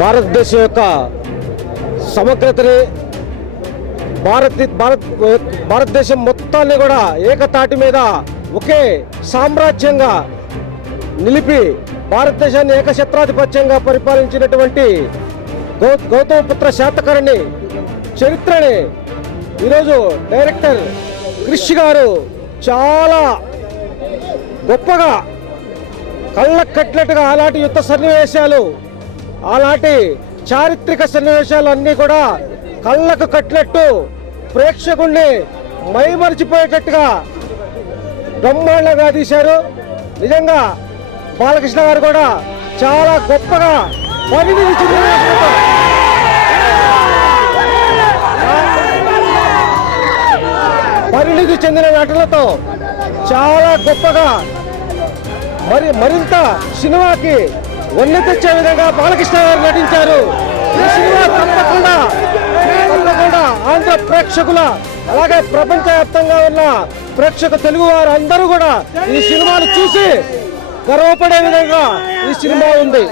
భారతదేశం యొక్క సమగ్రతని భారత్ భారత్ భారతదేశం మొత్తాన్ని కూడా ఏకతాటి మీద ఒకే సామ్రాజ్యంగా నిలిపి భారతదేశాన్ని ఏకఛత్రాధిపత్యంగా పరిపాలించినటువంటి గౌ గౌతమపుత్ర శాతకర్ణి చరిత్రని ఈరోజు డైరెక్టర్ క్రిష్ గారు చాలా గొప్పగా కళ్ళకు కట్టినట్టుగా అలాంటి యుద్ధ సన్నివేశాలు అలాంటి చారిత్రక సన్నివేశాలు అన్నీ కూడా కళ్ళకు కట్టినట్టు ప్రేక్షకుల్ని మైమరిచిపోయేటట్టుగా బ్రహ్మాండంగా తీశారు. నిజంగా బాలకృష్ణ గారు కూడా చాలా గొప్పగా పరిణితి చెందిన పరిణితి చెందిన నటులతో చాలా గొప్పగా మరి మరింత సినిమాకి వన్నె తెచ్చే విధంగా బాలకృష్ణ గారు నటించారు. ఈ సినిమా తప్పకుండా తప్పకుండా ఆంధ్ర ప్రేక్షకుల అలాగే ప్రపంచవ్యాప్తంగా ఉన్న ప్రేక్షక తెలుగు వారు అందరూ కూడా ఈ సినిమాను చూసి గర్వపడే విధంగా ఈ సినిమా ఉంది.